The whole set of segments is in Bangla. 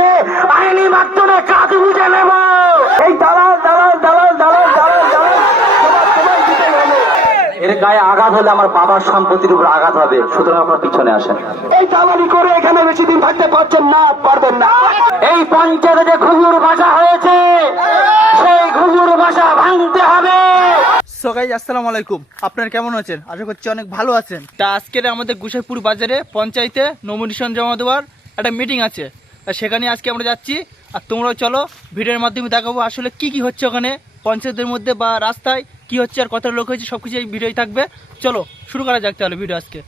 নিয়ে আইনি মাধ্যমে কাজ বুঝে নেব। এই দালাল দালাল দালাল দালাল দালাল দালাল তোমায় দিতেই হবে। এর গায়ে আঘাত হলে আমার বাবার সম্পত্তির উপর আঘাত হবে, সুতরাং আপনার পিছনে আসেন। এই দালালি করে এখানে বেশি দিন থাকতে পারছেন না, পারবেন না। এই পঞ্চায়েতে যে ঘুঘুর ভাষা হয়েছে সেই ঘুঘুর ভাষা ভাঙতে হবে। সো গাইস আসসালামু আলাইকুম, আপনারা কেমন আছেন? আশা করছি অনেক ভালো আছেন। তা আজকের আমাদের গোসাইপুর বাজারে পঞ্চায়েতে নমিনেশন জমা দেওয়ার একটা মিটিং আছে, আর সেখানে আজকে আমরা যাচ্ছি। আর তোমরাও চলো, ভিডিওর মাধ্যমে দেখাবো আসলে কি হচ্ছে ওখানে পঞ্চায়েতের মধ্যে বা রাস্তায় কি হচ্ছে আর কত লোক হয়েছে, সবকিছু এই ভিডিওই থাকবে। চলো শুরু করা যাক তাহলে ভিডিও আজকে।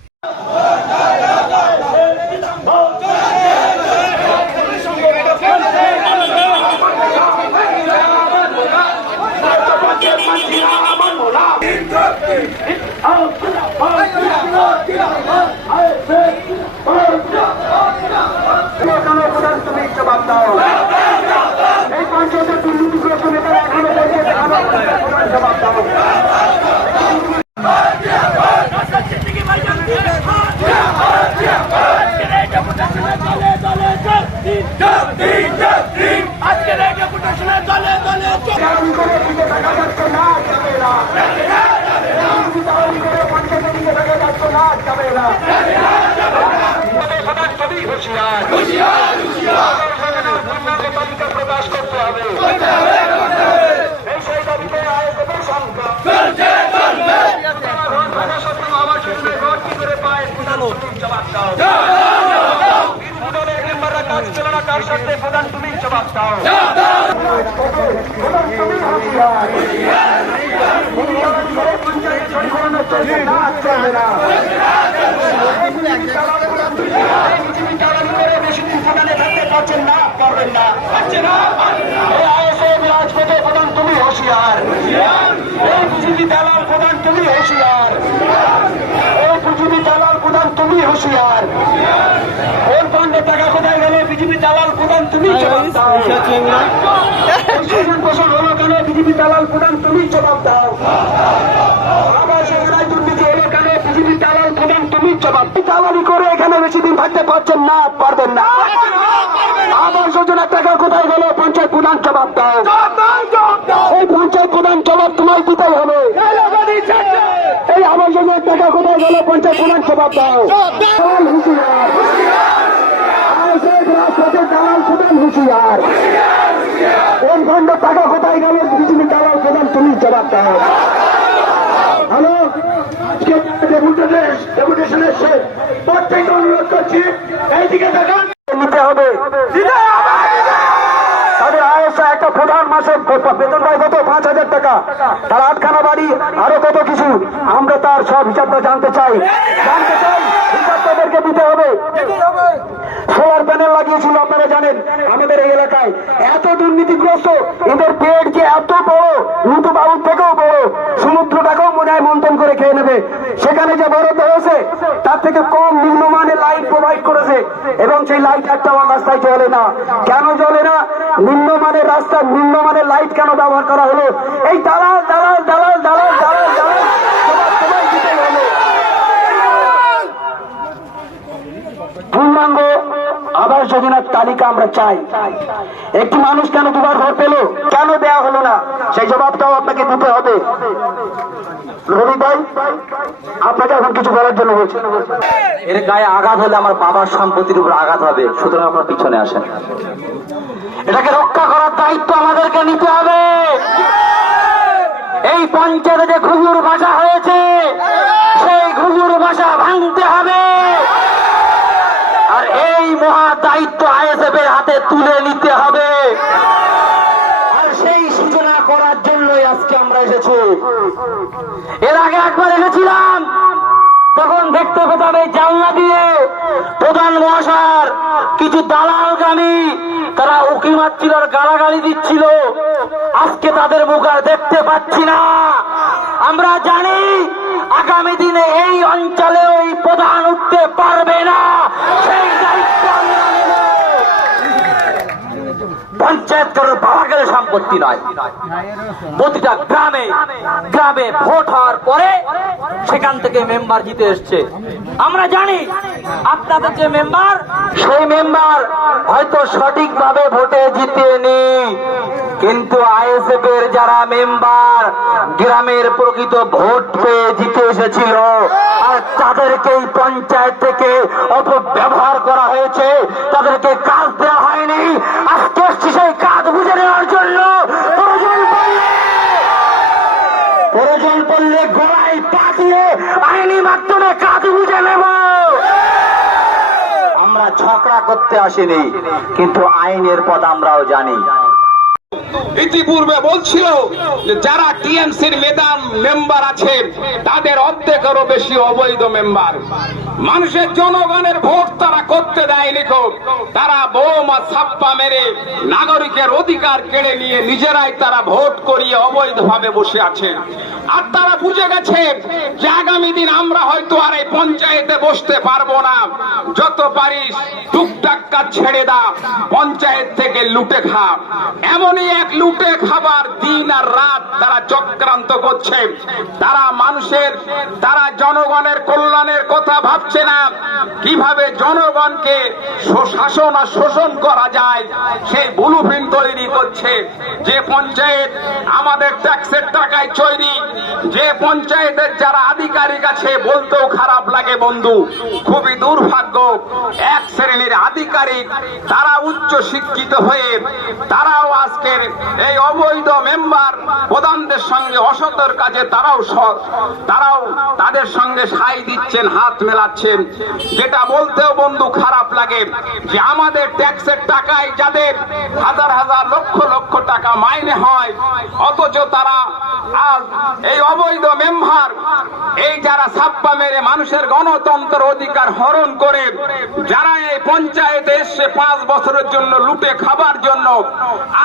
এই পঞ্চায়েতের দুর্নীতিগ্রস্ত নেতারা এখনো জবাব দাও। প্রকাশ করতে হবে। এই সেই দাবিতে আয়োজকের সংখ্যা জবাব দাও। বিরোধী মেম্বাররা কাজ পেল না, তার সাথে প্রধান তুমি জবাব দাও। বেশি দিন প্রধানে থাকতে পারছেন না, পারবেন না। রাজপথে প্রধান তুমি হুঁশিয়ার। এই বিজেপি দালাল প্রধান তুমি হুঁশিয়ার। এই বিজেপি দালাল প্রধান তুমি হুঁশিয়ার। ওর ফান্ডে টাকা কোথায় গেলে বিজেপি দালাল প্রধান তুমি জবাব দাও। বছর হলো কেন বিজেপি দালাল প্রধান তুমি জবাব দাও। আবার সেখানে দুর্নীতি হলো কেন বিজেপি দালাল প্রধান তুমি জবাব। দালালি করে এখানে বেশি দিন থাকতে পারছেন না, পারবেন না। আবার যোজনার টাকা কোথায় গেল পঞ্চায়েত প্রধান জবাব দাও। এই পঞ্চায়েত প্রধান জবাব তোমায় দিতেই হবে। এই আবার যোজনার টাকা কোথায় গেল পঞ্চায়েত প্রধান জবাব দাও। রাজপথের দালাল প্রধান হুঁশিয়ার। কোন খন্ড টাকা কোথায় গেল বিজেপি দালাল প্রধান তুমি জবাব দাও। হ্যালো, আজকে ডেপুটেশন এসছে, প্রত্যেককে অনুরোধ করছি এইদিকে দেখান নিতে হবে। তাদের আয়সা একটা প্রধান মাসে বেতন পায় কত 5,000 টাকা, তার 8খানা বাড়ি, আরো কত কিছু। আমরা তার সব হিসাবটা জানতে চাই। হিসাব তাদেরকে দিতে হবে। সোলার প্যানেল লাগিয়েছিল আপনারা জানেন আমাদের এই এলাকায়। এত দুর্নীতিগ্রস্ত, এদের পেট যে এত বড়, মৃত বাবুর থেকেও বড়, সমুদ্রটাকেও মনে হয় মন্থন করে খেয়ে নেবে। সেখানে যে বরাদ্দ হয়েছে তার থেকে কম নিম্নমানের লাইট প্রোভাইড করেছে, এবং সেই লাইট একটা রাস্তায় জ্বলে না। কেন জ্বলে না? নিম্নমানের রাস্তা, নিম্নমানের লাইট কেন ব্যবহার করা হলো? এই দালাল দালাল দালাল দালাল দালাল দালাল তোমায় দিতেই হলো। পূর্ণাঙ্গ আবাস যোজনার তালিকা আমরা চাই। একটি মানুষ কেন দুবার ভোট পেল, কেন দেয়া হলো না, সেই জবাবটাও আপনাকে দিতে হবে। রবি ভাই, আপনাকে এখন কিছু বলার জন্য বলছি। এর গায়ে আঘাত হলে আমার বাবার সম্পত্তির উপর আঘাত হবে, সুতরাং আপনার পিছনে আসেন। এটাকে রক্ষা করার দায়িত্ব আমাদেরকে নিতে হবে। এই পঞ্চায়েতে যে ঘুঘুর ভাষা হয়েছে সেই ঘুঘুর ভাষা ভাঙতে হবে। আর এই মহা দায়িত্ব আইএসএফ এর হাতে তুলে নিতে হবে। আর সেই সূচনা করার জন্যই আজকে আমরা এসেছি। এর আগে একবার এসেছিলাম, তখন দেখতে পেতাম এই জানলা দিয়ে প্রধান মহাশয় কিছু দালালগামী তারা উকি মারছিল আর গালাগালি দিচ্ছিল। আজকে তাদের মুখ আর দেখতে পাচ্ছি না। আমরা জানি আগামী দিনে এই অঞ্চলে ওই প্রধান উঠতে পারবে না। সেই দায়িত্ব আমরা নেব। পঞ্চায়েত কারোর বাবা গেলে সম্পত্তি নয়। প্রতিটা গ্রামে গ্রামে ভোট হওয়ার পরে সেখান থেকে মেম্বার জিতে এসছে। আমরা জানি আপনাদের যে মেম্বার, সেই মেম্বার হয়তো সঠিকভাবে ভোটে জিতেনি, কিন্তু আইএসএফ এর যারা মেম্বার গ্রামের প্রকৃত ভোট পেয়ে জিতে এসেছিল, আর তাদেরকেই পঞ্চায়েত থেকে অপব্যবহার করা হয়েছে, তাদেরকে কাজ দেওয়া হয়নি। আজকে সেই কাজ বুঝে নেওয়ার জন্য প্রয়োজন পড়লে গলায় পা দিয়ে আইনি মাধ্যমে কাজ বুঝে নেব। আমরা ঝগড়া করতে আসিনি, কিন্তু আইনের পদ আমরাও জানি। ইতিপূর্বে বলছিল যে যারা টিএমসির মেম্বার আছে তাদের অর্ধেকেরও বেশি অবৈধ মেম্বার। মানুষের জনগণের ভোট তারা করতে দেয়নি, তারা বোমা ছাপ্পা মেরে নাগরিকের অধিকার কেড়ে নিয়ে নিজেরাই তারা ভোট করিয়ে অবৈধভাবে বসে আছে। আর তারা বুঝে গেছে যে আগামী দিন আমরা হয়তো আর এই পঞ্চায়েতে বসতে পারবো না, যত পারিস টুকটাক কাজ ছেড়ে দা, পঞ্চায়েত থেকে লুটে খা। এমনই এক লুটে খাবার দিন আর রাত তারা চক্রান্ত করছে। তারা জনগণের কল্যাণের কথা ভাবছে না, কিভাবে জনগণকে শাসন আর শোষণ করা যায় সেই ব্লুপ্রিন্ট তৈরি করছে। যে পঞ্চায়েত আমাদের ট্যাক্সের টাকায় তৈরি, যে পঞ্চায়েতের যারা আধিকারিক আছে বলতেও খারাপ লাগে বন্ধু, খুবই দুর্ভাগ্য। এক শ্রেণীর আধিকারিক তারা উচ্চ শিক্ষিত হয়ে তারাও আজকের এই অবৈধ মেম্বার প্রধানদের সঙ্গে অসতর কাজে তারাও তাদের সঙ্গে সাই দিচ্ছেন, হাত মেলাচ্ছেন। যেটা বলতেও বন্ধু খারাপ লাগে যে আমাদের ট্যাক্সের টাকায় যাদের হাজার হাজার লক্ষ লক্ষ টাকা মাইনে হয়, অথচ তারা আজ এই অবৈধ মেম্বার এই যারা ছাপ্পা মেরে মানুষের গণতন্ত্র অধিকার হরণ করে যারা এই পঞ্চায়েতে এসে 5 বছরের জন্য লুটে খাবার জন্য,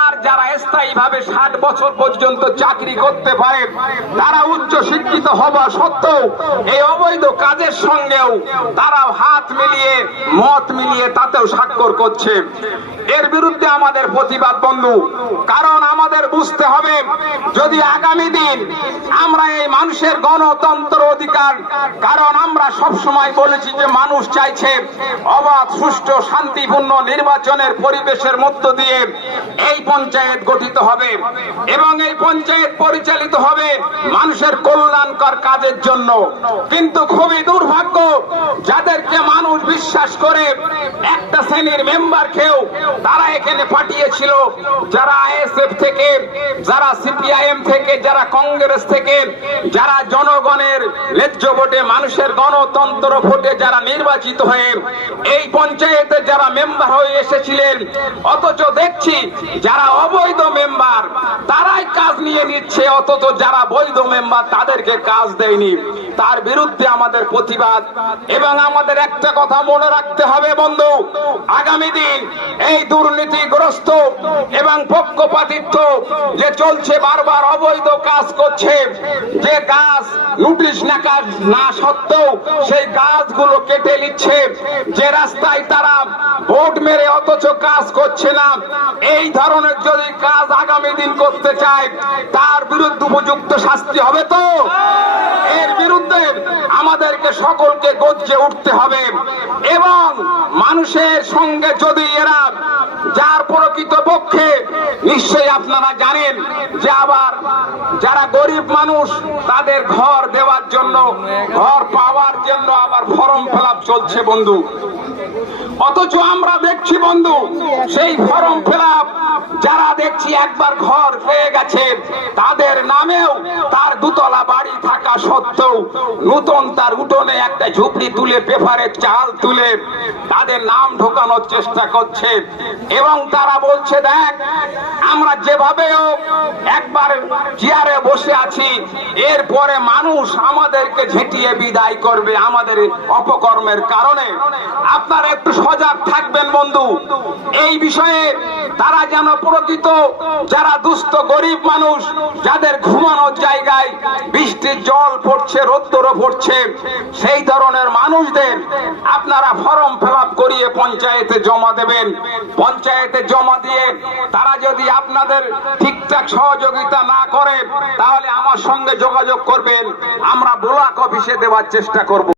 আর যারা স্থায়ীভাবে 60 বছর পর্যন্ত চাকরি করতে পারে, তারা উচ্চ শিক্ষিত হওয়া সত্ত্বেও এই অবৈধ কাজের সঙ্গেও তারা হাত মিলিয়ে মত মিলিয়ে তাতেও স্বাক্ষর করছে। এর বিরুদ্ধে আমাদের প্রতিবাদ বন্ধু, কারণ আমাদের বুঝতে হবে যদি আগামী দিন আমরা এই মানুষের গণতন্ত্র অধিকার, কারণ আমরা সব সময় বলেছি যে মানুষ চাইছে অবাধ সুষ্ঠু শান্তিপূর্ণ নির্বাচনের পরিবেশের মধ্য দিয়ে এই পঞ্চায়েত গঠিত হবে এবং এই পঞ্চায়েত পরিচালিত হবে মানুষের কল্যাণকর কাজের জন্য। কিন্তু খুবই দুর্ভাগ্য যাদেরকে মানুষ বিশ্বাস করে একটা শ্রেণীর মেম্বারকেও তারা এখানে পাঠিয়েছিল, যারা আইএসএফ থেকে, যারা সিপিআইএম থেকে, যারা কংগ্রেস থেকে, যারা জনগণের ন্যায্য ভোটে মানুষের গণতন্ত্র ভোটে যারা নির্বাচিত হয়ে এই পঞ্চায়েতে যারা মেম্বার হয়ে এসেছিলেন, অথচ দেখছি যারা অবৈধ মেম্বার তারাই কাজ নিয়ে নিচ্ছে, অথচ যারা বৈধ মেম্বার তাদেরকে কাজ দেয়নি। তার বিরুদ্ধে আমাদের প্রতিবাদ। এবং আমাদের একটা কথা মনে রাখতে হবে বন্ধু, আগামী দিন এই দুর্নীতিগ্রস্ত এবং পক্ষপাতিত্ব যে চলছে, বারবার অবৈধ কাজ করছে, যে গাছ নোটিশ না সত্ত্বেও সেই গাছগুলো কেটে নিচ্ছে, যে রাস্তায় তারা ভোট মেরে অথচ কাজ করছে না, এই ধরনের যদি কাজ আগামী দিন করতে চায় তার বিরুদ্ধে উপযুক্ত শাস্তি হবে। তো এর বিরুদ্ধে আমাদেরকে সকলকে গর্জে উঠতে হবে এবং মানুষের সঙ্গে যদি এরা যার প্রকৃত পক্ষে, নিশ্চয়ই আপনারা জানেন যে আবার যারা গরিব মানুষ তাদের ঘর দেওয়ার জন্য, ঘর পাওয়ার জন্য আবার ফর্ম ফিলআপ চলছে বন্ধু, অথচ আমরা দেখছি বন্ধু সেই ফর্ম ফিলআপ যারা দেখছি একবার ঘর পেয়ে গেছে তাদের নামেও তার দুতলা বাড়ি থাকা সত্ত্বেও নতুন তার উঠোনে একটা ঝুপড়ি তুলে পেপারের চাল তুলে তাদের নাম ঢোকানোর চেষ্টা করছে এবং তারা বলছে দেখ আমরা যেভাবেও একবার চেয়ারে বসে আছি, এরপরে মানুষ আমাদেরকে ঝেঁটিয়ে বিদায় করবে আমাদের অপকর্মের কারণে। আপনারা একটু সজাগ থাকবেন বন্ধু এই বিষয়ে। তারা যেন প্রকৃত যারা দুস্থ গরিব মানুষ, যাদের ঘুমানোর জায়গায় বৃষ্টির জল পড়ছে, রোদ্দুরও পড়ছে, সেই ধরনের মানুষদের আপনারা ফর্ম ফিলআপ করিয়ে পঞ্চায়েতে জমা দেবেন। পঞ্চায়েতে জমা দিয়ে তারা যদি আপনাদের ঠিকঠাক সহযোগিতা না করে তাহলে আমার সঙ্গে যোগাযোগ করবেন, আমরা ব্লক অফিসে দেওয়ার চেষ্টা করব।